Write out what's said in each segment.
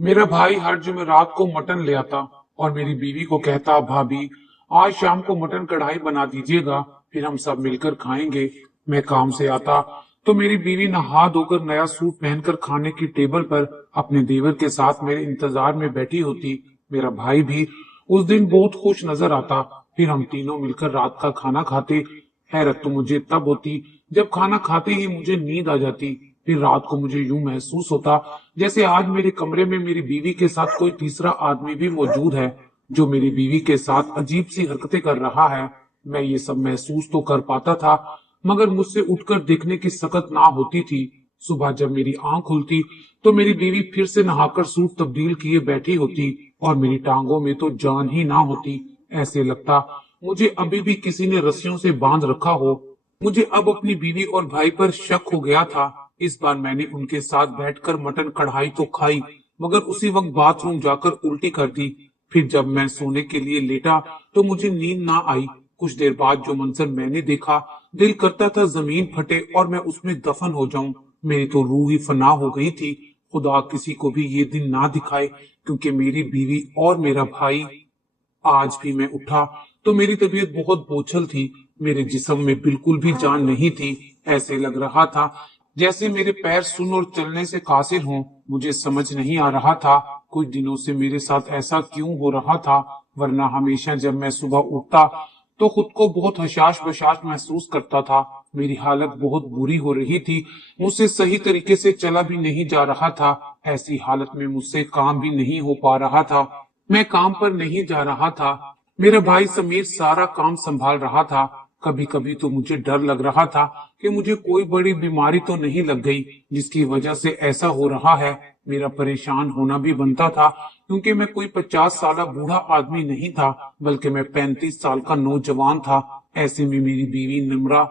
मेरा भाई हर जुमेरात को मटन ले आता और मेरी बीवी को कहता, भाभी आज शाम को मटन कढ़ाई बना दीजिएगा, फिर हम सब मिलकर खाएंगे। मैं काम से आता तो मेरी बीवी नहा धोकर नया सूट पहनकर खाने की टेबल पर अपने देवर के साथ मेरे इंतजार में बैठी होती। मेरा भाई भी उस दिन बहुत खुश नजर आता। फिर हम तीनों मिलकर रात का खाना खाते। हैरत तो मुझे तब होती जब खाना खाते ही मुझे नींद आ जाती। फिर रात को मुझे यूं महसूस होता जैसे आज मेरे कमरे में मेरी बीवी के साथ कोई तीसरा आदमी भी मौजूद है, जो मेरी बीवी के साथ अजीब सी हरकतें कर रहा है। मैं ये सब महसूस तो कर पाता था, मगर मुझसे उठकर देखने की सकत ना होती थी। सुबह जब मेरी आंख खुलती तो मेरी बीवी फिर से नहाकर सूट तब्दील किए बैठी होती और मेरी टांगों में तो जान ही ना होती। ऐसे लगता मुझे अभी भी किसी ने रस्सियों से बांध रखा हो। मुझे अब अपनी बीवी और भाई पर शक हो गया था। इस बार मैंने उनके साथ बैठकर मटन कढ़ाई तो खाई, मगर उसी वक्त बाथरूम जाकर उल्टी कर दी। फिर जब मैं सोने के लिए लेटा तो मुझे नींद ना आई। कुछ देर बाद जो मंजर मैंने देखा, दिल करता था जमीन फटे और मैं उसमें दफन हो जाऊं। मेरी तो रूह ही फना हो गई थी। खुदा किसी को भी ये दिन ना दिखाए, क्योंकि मेरी बीवी और मेरा भाई। आज भी मैं उठा तो मेरी तबीयत बहुत बोझल थी। मेरे जिस्म में बिल्कुल भी जान नहीं थी। ऐसे लग रहा था जैसे मेरे पैर सुन और चलने से कासिर हों। मुझे समझ नहीं आ रहा था कुछ दिनों से मेरे साथ ऐसा क्यों हो रहा था, वरना हमेशा जब मैं सुबह उठता तो खुद को बहुत हशाश बशाश महसूस करता था। मेरी हालत बहुत बुरी हो रही थी। मुझसे सही तरीके से चला भी नहीं जा रहा था। ऐसी हालत में मुझसे काम भी नहीं हो पा रहा था। मैं काम पर नहीं जा रहा था। मेरा भाई समीर सारा काम संभाल रहा था। कभी कभी तो मुझे डर लग रहा था कि मुझे कोई बड़ी बीमारी तो नहीं लग गई जिसकी वजह से ऐसा हो रहा है। मेरा परेशान होना भी बनता था, क्योंकि मैं कोई 50 साल बूढ़ा आदमी नहीं था, बल्कि मैं 35 साल का नौजवान था। ऐसे में मेरी बीवी निम्रा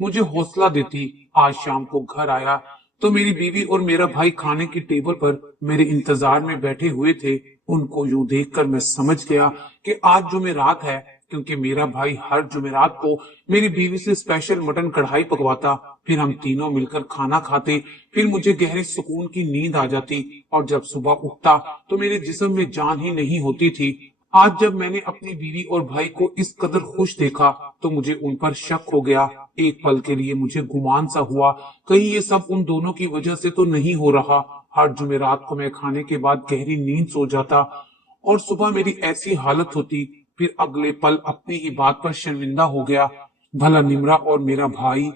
मुझे हौसला देती। आज शाम को घर आया तो मेरी बीवी और मेरा भाई खाने की टेबल पर मेरे इंतजार में बैठे हुए थे। उनको यूं देखकर मैं समझ गया कि आज जुमेरात है, क्योंकि मेरा भाई हर जुमेरात को मेरी बीवी से स्पेशल मटन कढ़ाई पकवाता। फिर हम तीनों मिलकर खाना खाते। फिर मुझे गहरे सुकून की नींद आ जाती और जब सुबह उठता तो मेरे जिस्म में जान ही नहीं होती थी। आज जब मैंने अपनी बीवी और भाई को इस कदर खुश देखा तो मुझे उन पर शक हो गया। एक पल के लिए मुझे गुमान सा हुआ, कहीं ये सब उन दोनों की वजह से तो नहीं हो रहा। हर जुमेरात को मैं खाने के बाद गहरी नींद सो जाता और सुबह मेरी ऐसी हालत होती। फिर अगले पल अपनी ही बात पर शर्मिंदा हो गया। भला निम्रा और मेरा भाई।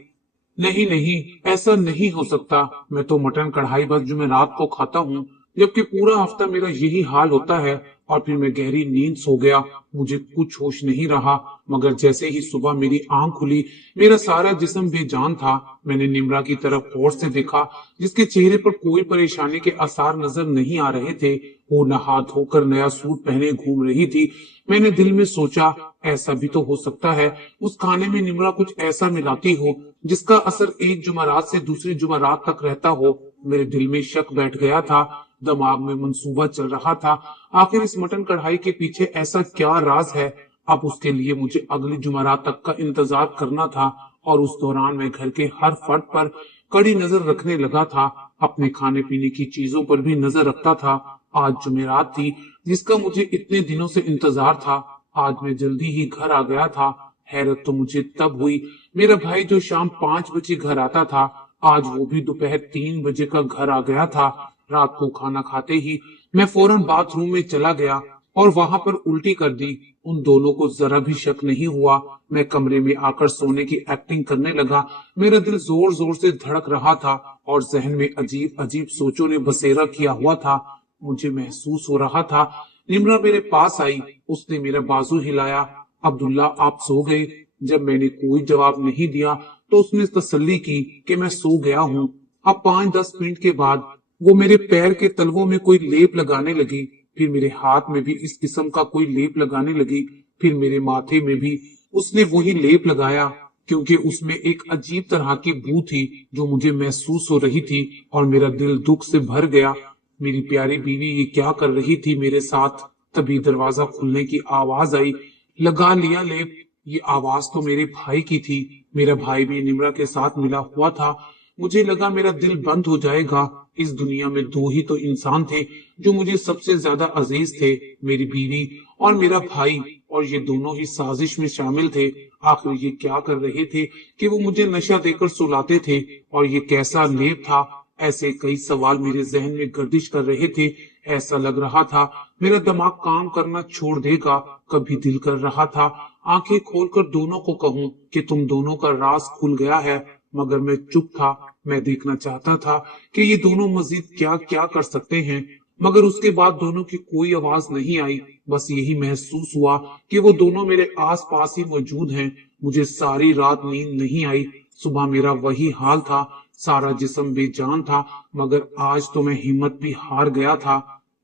नहीं नहीं, ऐसा नहीं हो सकता। मैं तो मटन कढ़ाई बस जुमेरात को खाता हूँ, जबकि पूरा हफ्ता मेरा यही हाल होता है। और फिर मैं गहरी नींद सो गया। मुझे कुछ होश नहीं रहा, मगर जैसे ही सुबह मेरी आंख खुली मेरा सारा जिस्म बेजान था। मैंने निम्रा की तरफ गौर से देखा, जिसके चेहरे पर कोई परेशानी के आसार नजर नहीं आ रहे थे। वो नहा धोकर नया सूट पहने घूम रही थी। मैंने दिल में सोचा, ऐसा भी तो हो सकता है उस खाने में निम्रा कुछ ऐसा मिलाती हो जिसका असर एक जुमेरात से दूसरी जुमेरात तक रहता हो। मेरे दिल में शक बैठ गया था। दिमाग में मंसूबा चल रहा था, आखिर इस मटन कढ़ाई के पीछे ऐसा क्या राज है। अब उसके लिए मुझे अगली जुमेरात तक का इंतजार करना था, और उस दौरान मैं घर के हर फर्द पर कड़ी नजर रखने लगा था। अपने खाने पीने की चीजों पर भी नजर रखता था। आज जुमेरात थी, जिसका मुझे इतने दिनों से इंतजार था। आज मैं जल्दी ही घर आ गया था। हैरत तो मुझे तब हुई, मेरा भाई जो शाम 5 बजे घर आता था, आज वो भी दोपहर 3 बजे का घर आ गया था। रात को खाना खाते ही मैं फौरन बाथरूम में चला गया और वहां पर उल्टी कर दी। उन दोनों को जरा भी शक नहीं हुआ। मैं कमरे में आकर सोने की एक्टिंग करने लगा। मेरा दिल जोर जोर से धड़क रहा था और जहन में अजीब अजीब सोचों ने बसेरा किया हुआ था। मुझे महसूस हो रहा था निम्रा मेरे पास आई। उसने मेरा बाजू हिलाया। अब्दुल्ला, आप सो गए? जब मैंने कोई जवाब नहीं दिया तो उसने तसल्ली की कि मैं सो गया हूँ। अब 5-10 मिनट के बाद वो मेरे पैर के तलवों में कोई लेप लगाने लगी। फिर मेरे हाथ में भी इस किस्म का कोई लेप लगाने लगी। फिर मेरे माथे में भी उसने वही लेप लगाया, क्योंकि उसमें एक अजीब तरह की बू थी जो मुझे महसूस हो रही थी, और मेरा दिल दुख से भर गया। मेरी प्यारी बीवी ये क्या कर रही थी मेरे साथ? तभी दरवाजा खुलने की आवाज आई। लगा लिया लेप? ये आवाज तो मेरे भाई की थी। मेरा भाई भी निम्रा के साथ मिला हुआ था। मुझे लगा मेरा दिल बंद हो जाएगा। इस दुनिया में दो ही तो इंसान थे जो मुझे सबसे ज्यादा अजीज थे, मेरी बीवी और मेरा भाई, और ये दोनों ही साजिश में शामिल थे। आखिर ये क्या कर रहे थे कि वो मुझे नशा देकर सुलाते थे, और ये कैसा लेप था? ऐसे कई सवाल मेरे जहन में गर्दिश कर रहे थे। ऐसा लग रहा था मेरा दिमाग काम करना छोड़ देगा। कभी दिल कर रहा था आंखें खोलकर दोनों को कहूं कि तुम दोनों का राज खुल गया है, मगर मैं चुप था। मैं देखना चाहता था कि ये दोनों मजीद क्या क्या कर सकते हैं, मगर उसके बाद दोनों की कोई आवाज नहीं आई। बस यही महसूस हुआ कि वो दोनों मेरे आस पास ही मौजूद हैं। मुझे सारी रात नींद नहीं आई। सुबह मेरा वही हाल था, सारा जिस्म बेजान था, मगर आज तो मैं हिम्मत भी हार गया था।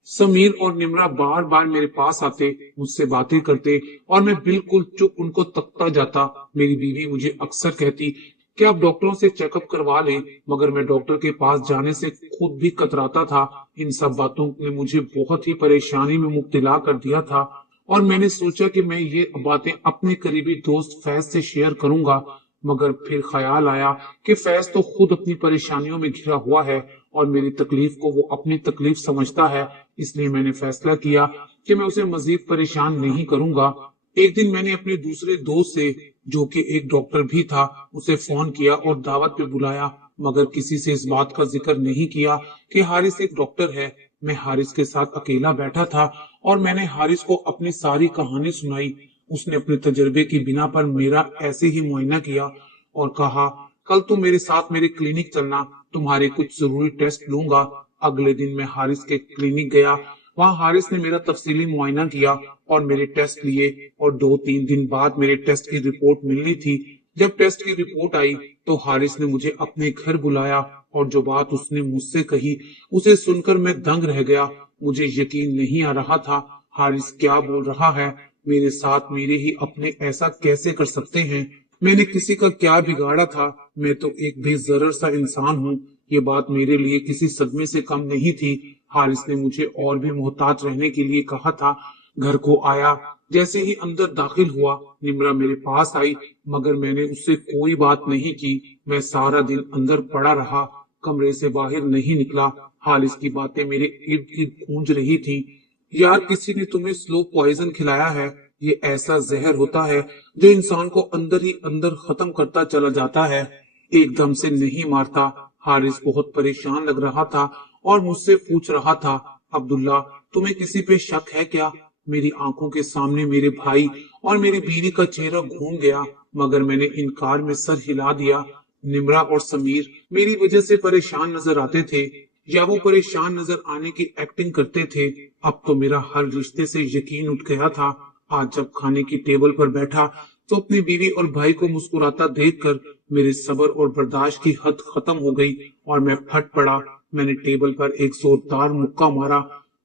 समीर और निम्रा बार बार मेरे पास आते, मुझसे बातें करते, और मैं बिल्कुल चुप उनको तकता जाता। मेरी बीवी मुझे अक्सर कहती कि आप डॉक्टरों से चेकअप करवा लें, मगर मैं डॉक्टर के पास जाने से खुद भी कतराता था। इन सब बातों ने मुझे बहुत ही परेशानी में मुब्तला कर दिया था, और मैंने सोचा कि मैं ये बातें अपने करीबी दोस्त फैज से शेयर करूंगा। मगर फिर ख्याल आया कि फैज तो खुद अपनी परेशानियों में घिरा हुआ है, और मेरी तकलीफ को वो अपनी तकलीफ समझता है। इसलिए मैंने फैसला किया कि मैं उसे मजीद परेशान नहीं करूंगा। एक दिन मैंने अपने दूसरे दोस्त से, जो कि एक डॉक्टर भी था, उसे फोन किया और दावत पे बुलाया, मगर किसी से इस बात का जिक्र नहीं किया कि हारिस एक डॉक्टर है। मैं हारिस के साथ अकेला बैठा था, और मैंने हारिस को अपनी सारी कहानी सुनाई। उसने अपने तजर्बे की बिना पर मेरा ऐसे ही मुआयना किया और कहा, कल तुम मेरे साथ मेरे क्लिनिक चलना, तुम्हारे कुछ जरूरी टेस्ट लूंगा। अगले दिन मैं हारिस के क्लिनिक गया। वहां हारिस ने मेरा तफसीली मुआयना किया और मेरे टेस्ट लिए, और 2-3 दिन बाद मेरे टेस्ट की रिपोर्ट मिलनी थी। जब टेस्ट की रिपोर्ट आई तो हारिस ने मुझे अपने घर बुलाया, और जो बात उसने मुझसे कही उसे सुनकर मैं दंग रह गया। मुझे यकीन नहीं आ रहा था हारिस क्या बोल रहा है। मेरे साथ मेरे ही अपने ऐसा कैसे कर सकते हैं? मैंने किसी का क्या बिगाड़ा था? मैं तो एक बेजरर सा इंसान हूँ। ये बात मेरे लिए किसी सदमे से कम नहीं थी। हारिस ने मुझे और भी मोहतात रहने के लिए कहा था। घर को आया, जैसे ही अंदर दाखिल हुआ निम्रा मेरे पास आई, मगर मैंने उससे कोई बात नहीं की। मैं सारा दिन अंदर पड़ा रहा, कमरे से बाहर नहीं निकला। हारिस की बातें मेरे इर्द गिर्द गूंज रही थी। यार, किसी ने तुम्हें स्लो पॉइजन खिलाया है। ये ऐसा जहर होता है जो इंसान को अंदर ही अंदर खत्म करता चला जाता है, एकदम से नहीं मारता। हारिस बहुत परेशान लग रहा था और मुझसे पूछ रहा था, अब्दुल्ला, तुम्हें किसी पे शक है क्या? मेरी आंखों के सामने मेरे भाई और मेरी बीवी का चेहरा घूम गया, मगर मैंने इनकार में सर हिला दिया। निम्रा और समीर मेरी वजह से परेशान नजर आते थे, या वो परेशान नजर आने की एक्टिंग करते थे। अब तो मेरा हर रिश्ते से यकीन उठ गया था। आज जब खाने की टेबल पर बैठा तो अपनी बीवी और भाई को मुस्कुराता देखकर मेरे सब्र और बर्दाश्त की हद खत्म हो गई, और मैं फट पड़ा। मैंने टेबल पर एक जोरदार मुक्का मारा।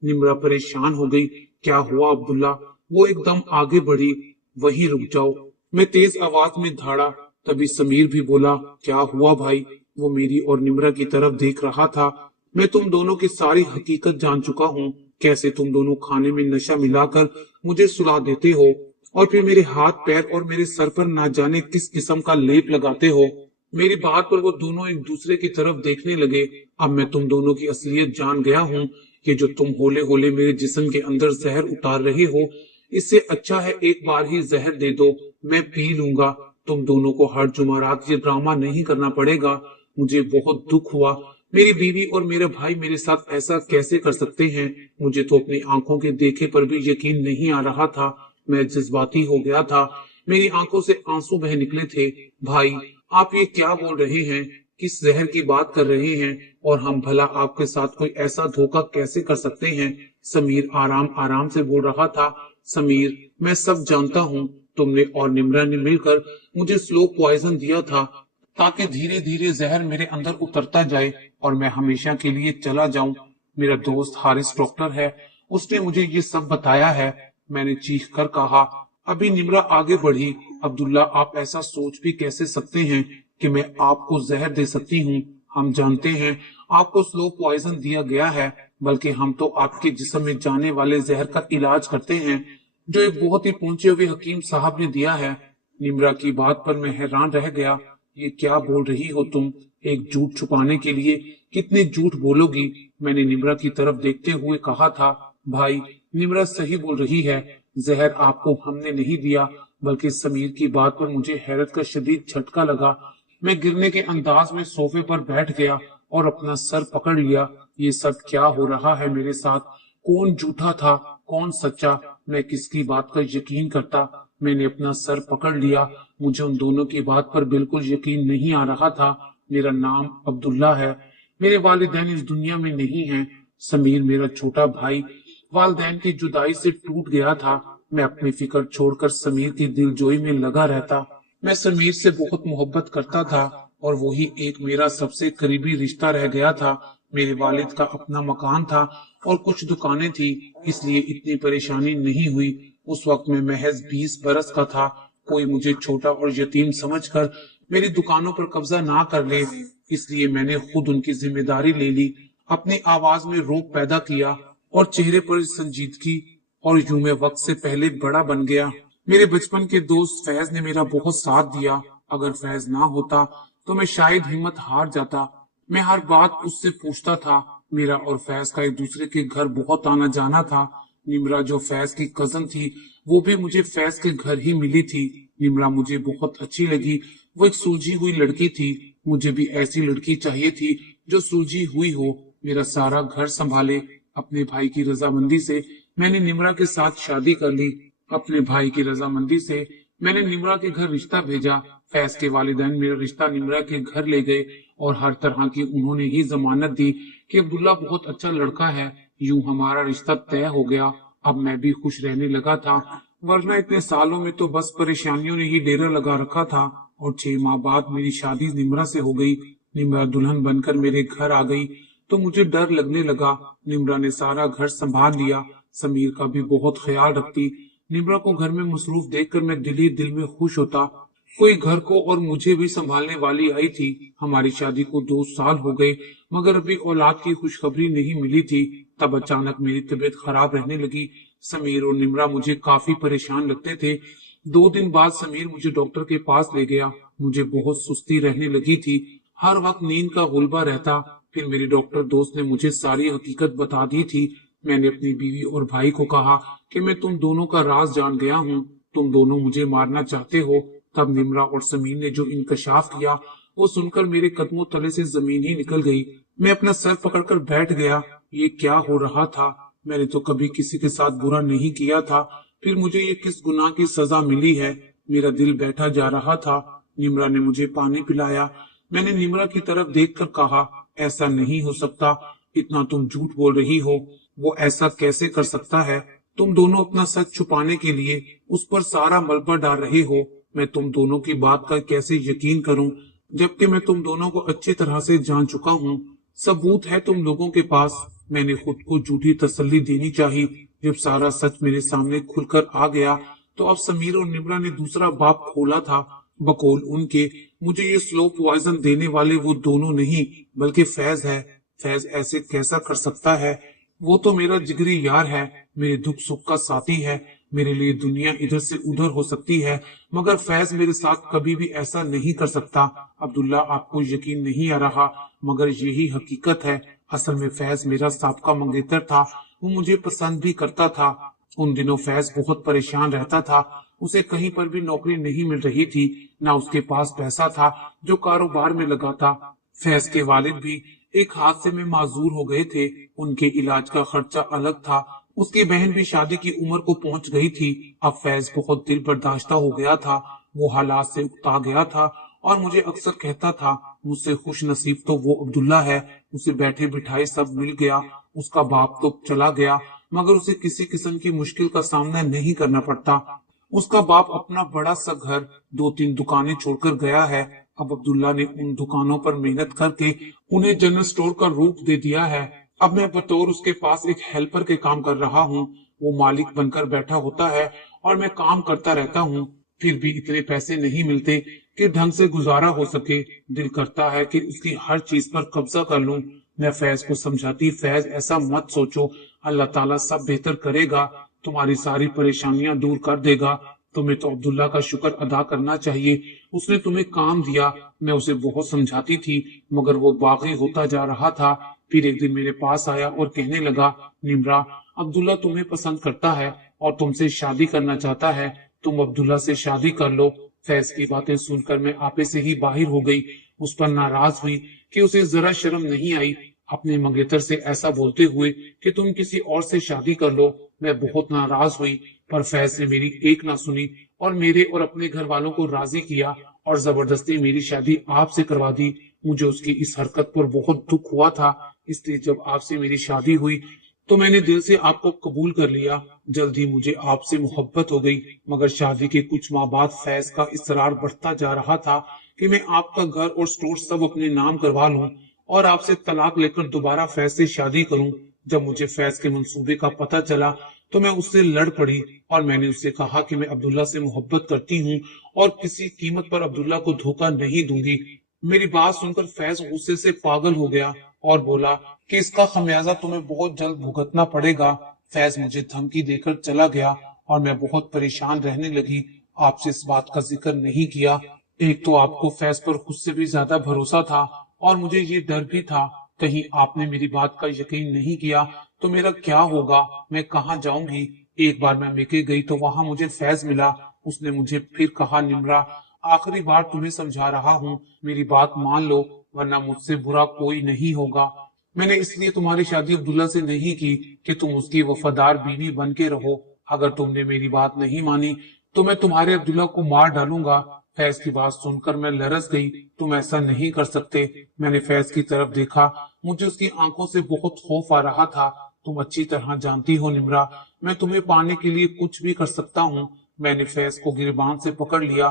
निम्रा परेशान हो गई। क्या हुआ अब्दुल्ला? वो एकदम आगे बढ़ी। वहीं रुक जाओ, मैं तेज आवाज में धाड़ा। तभी समीर भी बोला, क्या हुआ भाई? वो मेरी और निम्रा की तरफ देख रहा था। मैं तुम दोनों की सारी हकीकत जान चुका हूँ। कैसे तुम दोनों खाने में नशा मिलाकर मुझे सुला देते हो, और फिर मेरे हाथ पैर और मेरे सर पर ना जाने किस किस्म का लेप लगाते हो। मेरी बात पर वो दोनों एक दूसरे की तरफ देखने लगे। अब मैं तुम दोनों की असलियत जान गया हूँ कि जो तुम होले होले मेरे जिस्म के अंदर जहर उतार रहे हो, इससे अच्छा है एक बार ही जहर दे दो, मैं पी लूंगा। तुम दोनों को हर जुमारात ये ड्रामा नहीं करना पड़ेगा। मुझे बहुत दुख हुआ। मेरी बीवी और मेरा भाई मेरे साथ ऐसा कैसे कर सकते हैं? मुझे तो अपनी आंखों के देखे पर भी यकीन नहीं आ रहा था। मैं जज्बाती हो गया था। मेरी आंखों से आंसू बह निकले थे। भाई, आप ये क्या बोल रहे हैं? किस जहर की बात कर रहे हैं? और हम भला आपके साथ कोई ऐसा धोखा कैसे कर सकते हैं? समीर आराम आराम से बोल रहा था। समीर, मैं सब जानता हूँ। तुमने और निम्रा ने मिलकर मुझे स्लो पॉइजन दिया था, ताकि धीरे धीरे जहर मेरे अंदर उतरता जाए और मैं हमेशा के लिए चला जाऊं। मेरा दोस्त हारिस डॉक्टर है, उसने मुझे ये सब बताया है। मैंने चीख कर कहा। अभी निम्रा आगे बढ़ी। अब्दुल्ला, आप ऐसा सोच भी कैसे सकते हैं कि मैं आपको जहर दे सकती हूँ? हम जानते हैं आपको स्लो पॉइजन दिया गया है, बल्कि हम तो आपके जिस्म में जाने वाले जहर का इलाज करते हैं, जो एक बहुत ही पहुंचे हुए हकीम साहब ने दिया है। निम्रा की बात पर मैं हैरान रह गया। ये क्या बोल रही हो तुम? एक झूठ छुपाने के लिए कितने झूठ बोलोगी। मैंने निम्रा की तरफ देखते हुए कहा था, भाई निम्रा सही बोल रही है, जहर आपको हमने नहीं दिया, बल्कि समीर की बात पर मुझे हैरत का शदीद झटका लगा। मैं गिरने के अंदाज में सोफे पर बैठ गया और अपना सर पकड़ लिया। ये सब क्या हो रहा है मेरे साथ? कौन झूठा था, कौन सच्चा? मैं किसकी बात पर यकीन करता? मैंने अपना सर पकड़ लिया। मुझे उन दोनों की बात पर बिल्कुल यकीन नहीं आ रहा था। मेरा नाम अब्दुल्ला है, मेरे वालिदैन इस दुनिया में नहीं हैं। समीर मेरा छोटा भाई वालिदैन की जुदाई से टूट गया था। मैं अपनी फिक्र छोड़कर समीर की दिलजोई में लगा रहता। मैं समीर से बहुत मोहब्बत करता था और वही एक मेरा सबसे करीबी रिश्ता रह गया था। मेरे वालिद का अपना मकान था और कुछ दुकानें थी, इसलिए इतनी परेशानी नहीं हुई। उस वक्त मैं महज 20 बरस का था। कोई मुझे छोटा और यतीम समझकर मेरी दुकानों पर कब्जा ना कर ले, इसलिए मैंने खुद उनकी जिम्मेदारी ले ली। अपनी आवाज में रोब पैदा किया और चेहरे पर संजीदगी, और यूं मैं वक्त से पहले बड़ा बन गया। मेरे बचपन के दोस्त फैज ने मेरा बहुत साथ दिया। अगर फैज ना होता तो मैं शायद हिम्मत हार जाता। मैं हर बात उससे पूछता था। मेरा और फैज का एक दूसरे के घर बहुत आना जाना था। निम्रा जो फैज की कजन थी, वो भी मुझे फैज के घर ही मिली थी। निम्रा मुझे बहुत अच्छी लगी। वो एक सुलझी हुई लड़की थी। मुझे भी ऐसी लड़की चाहिए थी जो सुलझी हुई हो, मेरा सारा घर संभाले। अपने भाई की रजामंदी से मैंने निम्रा के साथ शादी कर ली। अपने भाई की रजामंदी से मैंने निम्रा के घर रिश्ता भेजा। फैज के वालिदैन मेरा रिश्ता निम्रा के घर ले गए और हर तरह की उन्होंने ही जमानत दी कि अब्दुल्ला बहुत अच्छा लड़का है। यूं हमारा रिश्ता तय हो गया। अब मैं भी खुश रहने लगा था, वरना इतने सालों में तो बस परेशानियों ने ही डेरा लगा रखा था। और 6 माह बाद मेरी शादी निम्रा से हो गई। निम्रा दुल्हन बनकर मेरे घर आ गई तो मुझे डर लगने लगा। निम्रा ने सारा घर संभाल लिया, समीर का भी बहुत ख्याल रखती। निम्रा को घर में मसरूफ देखकर मैं दिल ही दिल में खुश होता। कोई घर को और मुझे भी संभालने वाली आई थी। हमारी शादी को 2 साल हो गए, मगर अभी औलाद की खुशखबरी नहीं मिली थी। तब अचानक मेरी तबीयत खराब रहने लगी। समीर और निम्रा मुझे काफी परेशान लगते थे। 2 दिन बाद समीर मुझे डॉक्टर के पास ले गया। मुझे बहुत सुस्ती रहने लगी थी, हर वक्त नींद का गुलबा रहता। फिर मेरे डॉक्टर दोस्त ने मुझे सारी हकीकत बता दी थी। मैंने अपनी बीवी और भाई को कहा कि मैं तुम दोनों का राज जान गया हूँ, तुम दोनों मुझे मारना चाहते हो। तब निम्रा और समीर ने जो इंकशाफ किया, वो सुनकर मेरे कदमों तले से जमीन ही निकल गई। मैं अपना सर पकड़कर बैठ गया। ये क्या हो रहा था? मैंने तो कभी किसी के साथ बुरा नहीं किया था, फिर मुझे ये किस गुनाह की सजा मिली है? मेरा दिल बैठा जा रहा था। निम्रा ने मुझे पानी पिलाया। मैंने निम्रा की तरफ देखकर कहा, ऐसा नहीं हो सकता, इतना तुम झूठ बोल रही हो। वो ऐसा कैसे कर सकता है? तुम दोनों अपना सच छुपाने के लिए उस पर सारा मलबा डाल रहे हो। मैं तुम दोनों की बात का कैसे यकीन करूं, जबकि मैं तुम दोनों को अच्छी तरह से जान चुका हूं। सबूत है तुम लोगों के पास। मैंने खुद को झूठी तसल्ली देनी चाहिए। जब सारा सच मेरे सामने खुलकर आ गया तो अब समीर और निम्रा ने दूसरा बाप खोला था। बकौल उनके, मुझे ये स्लो पॉइजन देने वाले वो दोनों नहीं, बल्कि फैज है। फैज ऐसे कैसा कर सकता है? वो तो मेरा जिगरी यार है, मेरे दुख सुख का साथी है। मेरे लिए दुनिया इधर से उधर हो सकती है, मगर फैज मेरे साथ कभी भी ऐसा नहीं कर सकता। अब्दुल्ला, आपको यकीन नहीं आ रहा, मगर यही हकीकत है। असल में फैज मेरा साबका मंगेतर था। वो मुझे पसंद भी करता था। उन दिनों फैज बहुत परेशान रहता था। उसे कहीं पर भी नौकरी नहीं मिल रही थी, ना उसके पास पैसा था जो कारोबार में लगा था। फैज के वालिद भी एक हादसे में माजूर हो गए थे। उनके इलाज का खर्चा अलग था। उसकी बहन भी शादी की उम्र को पहुंच गई थी। अब फैज बहुत दिल बर्दाश्ता हो गया था। वो हालात से उकता गया था और मुझे अक्सर कहता था, मुझसे खुश नसीब तो वो अब्दुल्ला है, उसे बैठे बिठाए सब मिल गया। उसका बाप तो चला गया, मगर उसे किसी किस्म की मुश्किल का सामना नहीं करना पड़ता। उसका बाप अपना बड़ा सा घर, 2-3 दुकानें छोड़कर गया है। अब अब्दुल्ला ने उन दुकानों पर मेहनत करके उन्हें जनरल स्टोर का रूप दे दिया है। अब मैं बतौर उसके पास एक हेल्पर के काम कर रहा हूँ। वो मालिक बनकर बैठा होता है और मैं काम करता रहता हूँ। फिर भी इतने पैसे नहीं मिलते कि ढंग से गुजारा हो सके। दिल करता है कि उसकी हर चीज पर कब्जा कर लूं। मैं फैज को समझाती, फैज ऐसा मत सोचो, अल्लाह ताला सब बेहतर करेगा, तुम्हारी सारी परेशानियां दूर कर देगा। تمہیں تو عبداللہ کا شکر ادا کرنا چاہیے، اس نے تمہیں کام دیا۔ میں اسے بہت سمجھاتی تھی مگر وہ باغی ہوتا جا رہا تھا۔ پھر ایک دن میرے پاس آیا اور کہنے لگا، نمرا، عبداللہ تمہیں پسند کرتا ہے اور تم سے شادی کرنا چاہتا ہے، تم عبداللہ سے شادی کر لو۔ فیض کی باتیں سن کر میں آپے سے ہی باہر ہو گئی، اس پر ناراض ہوئی کہ اسے ذرا شرم نہیں آئی اپنے منگیتر سے ایسا بولتے ہوئے کہ تم کسی اور سے شادی کر لو۔ میں بہت ناراض ہوئی پر فیض نے میری ایک نہ سنی اور میرے اور اپنے گھر والوں کو راضی کیا اور زبردستی میری شادی آپ سے کروا دی۔ مجھے اس کی اس حرکت پر بہت دکھ ہوا تھا، اس لیے جب آپ سے میری شادی ہوئی تو میں نے دل سے آپ کو قبول کر لیا۔ جلدی مجھے آپ سے محبت ہو گئی، مگر شادی کے کچھ ماہ بعد فیض کا اصرار بڑھتا جا رہا تھا کہ میں آپ کا گھر اور سٹور سب اپنے نام کروا لوں اور آپ سے طلاق لے کر دوبارہ فیض سے شادی کروں۔ جب مجھے فیض کے منصوبے کا پتہ چلا تو میں اس سے لڑ پڑی اور میں نے اس سے کہا کہ میں عبداللہ سے محبت کرتی ہوں اور کسی قیمت پر عبداللہ کو دھوکہ نہیں دوں گی۔ میری بات سن کر فیض غصے سے پاگل ہو گیا اور بولا کہ اس کا خمیازہ تمہیں بہت جلد بھگتنا پڑے گا۔ فیض مجھے دھمکی دے کر چلا گیا اور میں بہت پریشان رہنے لگی۔ آپ سے اس بات کا ذکر نہیں کیا، ایک تو آپ کو فیض پر خود سے بھی زیادہ بھروسہ تھا اور مجھے یہ ڈر بھی تھا کہیں آپ نے میری بات کا یقین نہیں کیا تو میرا کیا ہوگا، میں کہاں جاؤں گی۔ ایک بار میں میکے گئی تو وہاں مجھے فیض ملا، اس نے مجھے پھر کہا، نمرا، آخری بار تمہیں سمجھا رہا ہوں، میری بات مان لو ورنہ مجھ سے برا کوئی نہیں ہوگا۔ میں نے اس لیے تمہاری شادی عبداللہ سے نہیں کی کہ تم اس کی وفادار بیوی بن کے رہو، اگر تم نے میری بات نہیں مانی تو میں تمہارے عبداللہ کو مار ڈالوں گا۔ فیض کی بات سن کر میں لرز گئی، تم ایسا نہیں کر سکتے۔ میں نے فیض کی طرف دیکھا، مجھے اس کی آنکھوں سے بہت خوف آ رہا تھا۔ تم اچھی طرح جانتی ہو نمرا، میں تمہیں پانے کے لیے کچھ بھی کر سکتا ہوں۔ میں نے فیض کو گریبان سے پکڑ لیا،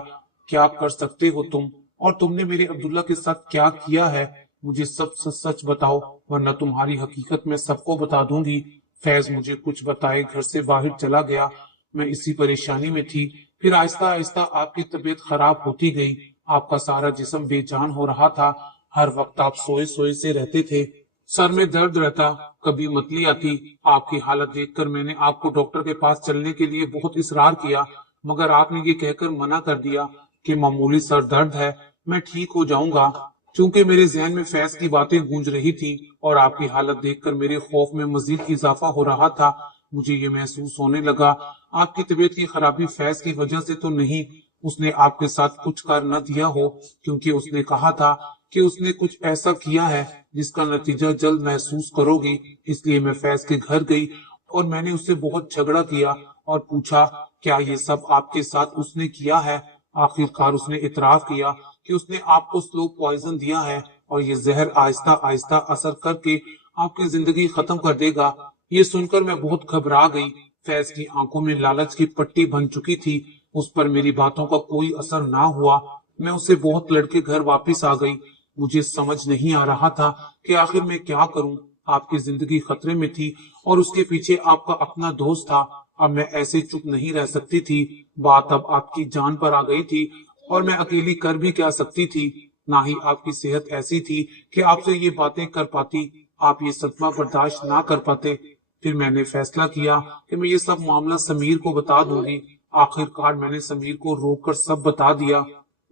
کیا کر سکتے ہو تم، اور تم نے میرے عبداللہ کے ساتھ کیا کیا ہے، مجھے سب سچ بتاؤ ورنہ تمہاری حقیقت میں سب کو بتا دوں گی۔ فیض مجھے کچھ بتائے گھر سے باہر چلا گیا۔ میں اسی پریشانی میں تھی، پھر آہستہ آہستہ آپ کی طبیعت خراب ہوتی گئی، آپ کا سارا جسم بے جان ہو رہا تھا، ہر وقت آپ سوئے سوئے سے رہتے تھے، سر میں درد رہتا، کبھی متلی آتی۔ آپ کی حالت دیکھ کر میں نے آپ کو ڈاکٹر کے پاس چلنے کے لیے بہت اصرار کیا مگر آپ نے یہ کہہ کر منع کر دیا کہ معمولی سر درد ہے، میں ٹھیک ہو جاؤں گا۔ چونکہ میرے ذہن میں فیض کی باتیں گونج رہی تھی اور آپ کی حالت دیکھ کر میرے خوف میں مزید اضافہ ہو رہا تھا، مجھے یہ محسوس ہونے لگا آپ کی طبیعت کی خرابی فیض کی وجہ سے تو نہیں، اس نے آپ کے ساتھ کچھ کر نہ دیا ہو، کیونکہ اس نے کہا تھا کہ اس نے کچھ ایسا کیا ہے جس کا نتیجہ جلد محسوس کرو گی۔ اس لیے میں فیض کے گھر گئی اور میں نے اس سے بہت جھگڑا کیا اور پوچھا کیا یہ سب آپ کے ساتھ اس نے کیا ہے۔ آخر کار اس نے اعتراف کیا کہ اس نے آپ کو سلو پوائزن دیا ہے اور یہ زہر آہستہ آہستہ اثر کر کے آپ کی زندگی ختم کر دے گا۔ یہ سن کر میں بہت گھبرا گئی، فیض کی آنکھوں میں لالچ کی پٹی بن چکی تھی، اس پر میری باتوں کا کوئی اثر نہ ہوا۔ میں اسے بہت لڑکے گھر واپس آ گئی، مجھے سمجھ نہیں آ رہا تھا کہ آخر میں کیا کروں۔ آپ کی زندگی خطرے میں تھی اور اس کے پیچھے آپ کا اپنا دوست تھا، اب میں ایسے چپ نہیں رہ سکتی تھی، بات اب آپ کی جان پر آ گئی تھی اور میں اکیلی کر بھی کیا سکتی تھی، نہ ہی آپ کی صحت ایسی تھی کہ آپ سے یہ باتیں کر پاتی، آپ یہ صدمہ برداشت نہ کر پاتے۔ پھر میں نے فیصلہ کیا کہ میں یہ سب معاملہ سمیر کو بتا دوں گی۔ آخر کار میں نے سمیر کو روک کر سب بتا دیا،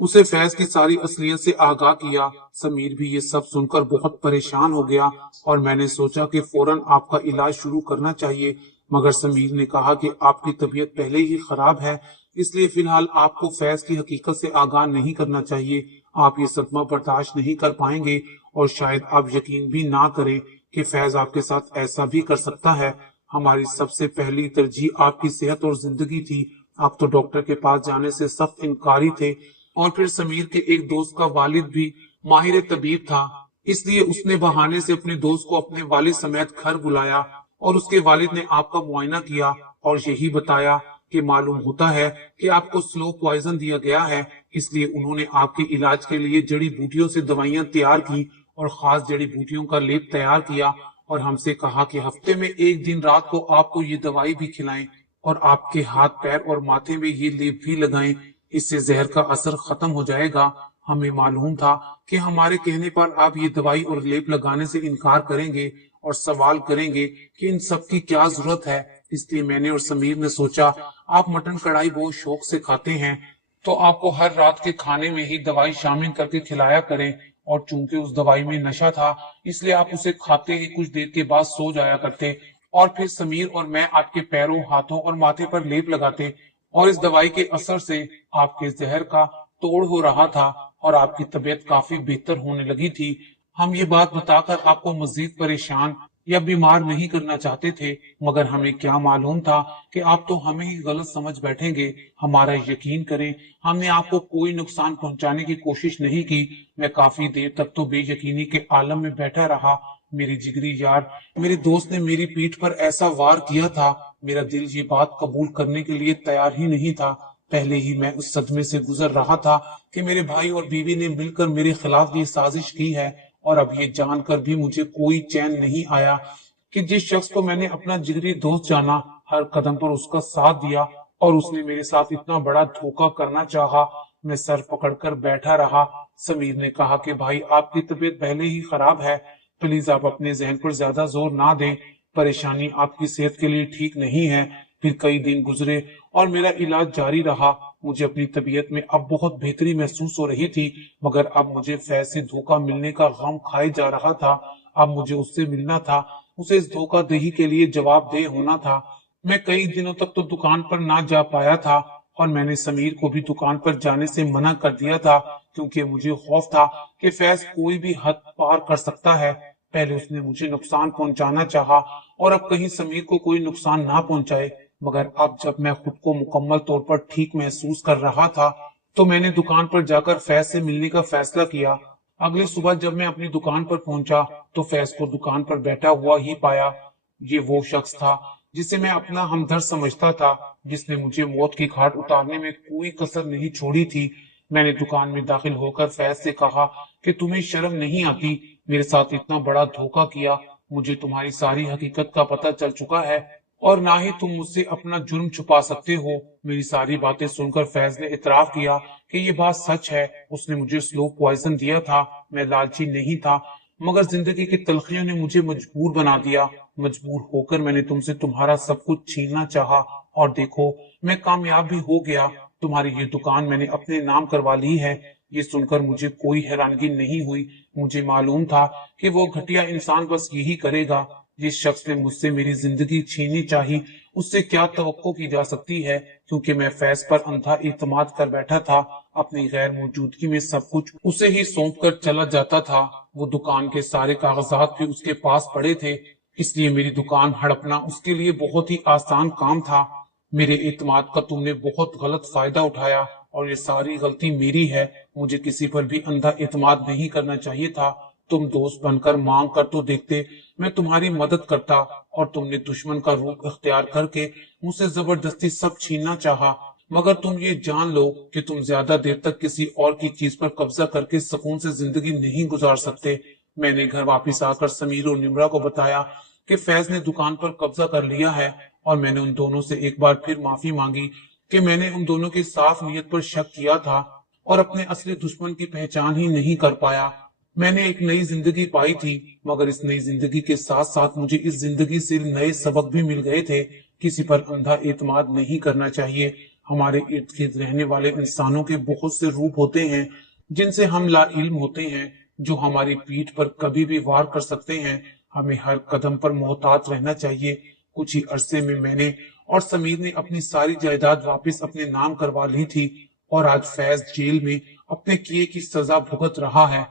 اسے فیض کی ساری اصلیت سے آگاہ کیا۔ سمیر بھی یہ سب سن کر بہت پریشان ہو گیا اور میں نے سوچا کہ فوراً آپ کا علاج شروع کرنا چاہیے، مگر سمیر نے کہا کہ آپ کی طبیعت پہلے ہی خراب ہے، اس لیے فی الحال آپ کو فیض کی حقیقت سے آگاہ نہیں کرنا چاہیے، آپ یہ صدمہ برداشت نہیں کر پائیں گے اور شاید آپ یقین بھی نہ کریں کہ فیض آپ کے ساتھ ایسا بھی کر سکتا ہے۔ ہماری سب سے پہلی ترجیح آپ کی صحت اور زندگی تھی، آپ تو ڈاکٹر کے پاس جانے سے سخت انکاری تھے، اور پھر سمیر کے ایک دوست کا والد بھی ماہر طبیب تھا، اس لیے اس نے بہانے سے اپنے دوست کو اپنے والد سمیت گھر بلایا اور اس کے والد نے آپ کا معائنہ کیا اور یہی بتایا کہ معلوم ہوتا ہے کہ آپ کو سلو پوائزن دیا گیا ہے۔ اس لیے انہوں نے آپ کے علاج کے لیے جڑی بوٹیوں سے دوائیاں تیار کی اور خاص جڑی بوٹیوں کا لیپ تیار کیا اور ہم سے کہا کہ ہفتے میں ایک دن رات کو آپ کو یہ دوائی بھی کھلائیں اور آپ کے ہاتھ پیر اور ماتھے میں یہ لیپ بھی لگائیں، اس سے زہر کا اثر ختم ہو جائے گا۔ ہمیں معلوم تھا کہ ہمارے کہنے پر آپ یہ دوائی اور لیپ لگانے سے انکار کریں گے اور سوال کریں گے کہ ان سب کی کیا ضرورت ہے، اس لیے میں نے اور سمیر نے سوچا آپ مٹن کڑھائی بہت شوق سے کھاتے ہیں، تو آپ کو ہر رات کے کھانے میں ہی دوائی شامل کر کے کھلایا کریں، اور چونکہ اس دوائی میں نشہ تھا اس لیے آپ اسے کھاتے ہی کچھ دیر کے بعد سو جایا کرتے، اور پھر سمیر اور میں آپ کے پیروں، ہاتھوں اور ماتھے پر لیپ لگاتے، اور اس دوائی کے اثر سے آپ کے زہر کا توڑ ہو رہا تھا اور آپ کی طبیعت کافی بہتر ہونے لگی تھی۔ ہم یہ بات بتا کر آپ کو مزید پریشان یا بیمار نہیں کرنا چاہتے تھے، مگر ہمیں کیا معلوم تھا کہ آپ تو ہمیں ہی غلط سمجھ بیٹھیں گے۔ ہمارا یقین کریں، ہم نے آپ کو کوئی نقصان پہنچانے کی کوشش نہیں کی۔ میں کافی دیر تک تو بے یقینی کے عالم میں بیٹھا رہا۔ میری جگری یار، میرے دوست نے میری پیٹھ پر ایسا وار کیا تھا، میرا دل یہ بات قبول کرنے کے لیے تیار ہی نہیں تھا۔ پہلے ہی میں اس صدمے سے گزر رہا تھا کہ میرے بھائی اور بیوی نے مل کر میرے خلاف یہ سازش کی ہے، اور اب یہ جان کر بھی مجھے کوئی چین نہیں آیا کہ جس شخص کو میں نے اپنا جگری دوست جانا، ہر قدم پر اس کا ساتھ دیا، اور اس نے میرے ساتھ اتنا بڑا دھوکا کرنا چاہا۔ میں سر پکڑ کر بیٹھا رہا۔ سمیر نے کہا کہ بھائی، آپ کی طبیعت پہلے ہی خراب ہے، پلیز آپ اپنے ذہن پر زیادہ زور نہ دیں، پریشانی آپ کی صحت کے لیے ٹھیک نہیں ہے۔ پھر کئی دن گزرے اور میرا علاج جاری رہا۔ مجھے اپنی طبیعت میں اب بہت بہتری محسوس ہو رہی تھی، مگر اب مجھے فیض سے دھوکا ملنے کا غم کھائے جا رہا تھا۔ اب مجھے اس سے ملنا تھا، اسے اس دھوکا دہی کے لیے جواب دہ ہونا تھا۔ میں کئی دنوں تک تو دکان پر نہ جا پایا تھا، اور میں نے سمیر کو بھی دکان پر جانے سے منع کر دیا تھا، کیونکہ مجھے خوف تھا کہ فیض کوئی بھی حد پار کر سکتا ہے۔ پہلے اس نے مجھے نقصان پہنچانا چاہا، اور اب کہیں سمیر کو کوئی نقصان نہ پہنچائے، مگر اب جب میں خود کو مکمل طور پر ٹھیک محسوس کر رہا تھا تو میں نے دکان پر جا کر فیض سے ملنے کا فیصلہ کیا۔ اگلی صبح جب میں اپنی دکان پر پہنچا تو فیض کو دکان پر بیٹھا ہوا ہی پایا۔ یہ وہ شخص تھا جسے میں اپنا ہمدرد سمجھتا تھا، جس نے مجھے موت کی گھاٹ اتارنے میں کوئی کسر نہیں چھوڑی تھی۔ میں نے دکان میں داخل ہو کر فیض سے کہا کہ تمہیں شرم نہیں آتی؟ میرے ساتھ اتنا بڑا دھوکا کیا، مجھے تمہاری ساری حقیقت کا پتہ چل چکا ہے، اور نہ ہی تم مجھ سے اپنا جرم چھپا سکتے ہو۔ میری ساری باتیں سن کر فیض نے اعتراف کیا کہ یہ بات سچ ہے، اس نے مجھے سلو پوائزن دیا تھا۔ میں لالچی نہیں تھا، مگر زندگی کی تلخیوں نے مجھے مجبور بنا دیا۔ مجبور ہو کر میں نے تم سے تمہارا سب کچھ چھیننا چاہا، اور دیکھو میں کامیاب بھی ہو گیا۔ تمہاری یہ دکان میں نے اپنے نام کروا لی ہے۔ یہ سن کر مجھے کوئی حیرانگی نہیں ہوئی، مجھے معلوم تھا کہ وہ گھٹیا انسان بس یہی کرے گا۔ جس شخص نے مجھ سے میری زندگی چھینی چاہی، اس سے کیا توقع کی جا سکتی ہے، کیونکہ میں فیض پر اندھا اعتماد کر بیٹھا تھا۔ اپنی غیر موجودگی میں سب کچھ اسے ہی سونپ کر چلا جاتا تھا۔ وہ دکان کے سارے کاغذات بھی اس کے پاس پڑے تھے، اس لیے میری دکان ہڑپنا اس کے لیے بہت ہی آسان کام تھا۔ میرے اعتماد کا تم نے بہت غلط فائدہ اٹھایا، اور یہ ساری غلطی میری ہے۔ مجھے کسی پر بھی اندھا اعتماد نہیں کرنا چاہیے تھا۔ تم دوست بن کر مانگ کر تو دیکھتے، میں تمہاری مدد کرتا، اور تم نے دشمن کا روپ اختیار کر کے مجھ سے زبردستی سب چھیننا چاہا۔ مگر تم یہ جان لو کہ تم زیادہ دیر تک کسی اور کی چیز پر قبضہ کر کے سکون سے زندگی نہیں گزار سکتے۔ میں نے گھر واپس آ کر سمیر اور نمرا کو بتایا کہ فیض نے دکان پر قبضہ کر لیا ہے، اور میں نے ان دونوں سے ایک بار پھر معافی مانگی کہ میں نے ان دونوں کی صاف نیت پر شک کیا تھا اور اپنے اصلی دشمن کی پہچان ہی نہیں کر پایا۔ میں نے ایک نئی زندگی پائی تھی، مگر اس نئی زندگی کے ساتھ ساتھ مجھے اس زندگی سے نئے سبق بھی مل گئے تھے۔ کسی پر اندھا اعتماد نہیں کرنا چاہیے۔ ہمارے ارد گرد رہنے والے انسانوں کے بہت سے روپ ہوتے ہیں جن سے ہم لا علم ہوتے ہیں، جو ہماری پیٹھ پر کبھی بھی وار کر سکتے ہیں۔ ہمیں ہر قدم پر محتاط رہنا چاہیے۔ کچھ ہی عرصے میں میں نے اور سمیر نے اپنی ساری جائیداد واپس اپنے نام کروا لی تھی، اور آج فیض جیل میں اپنے کیے کی سزا بھگت رہا ہے۔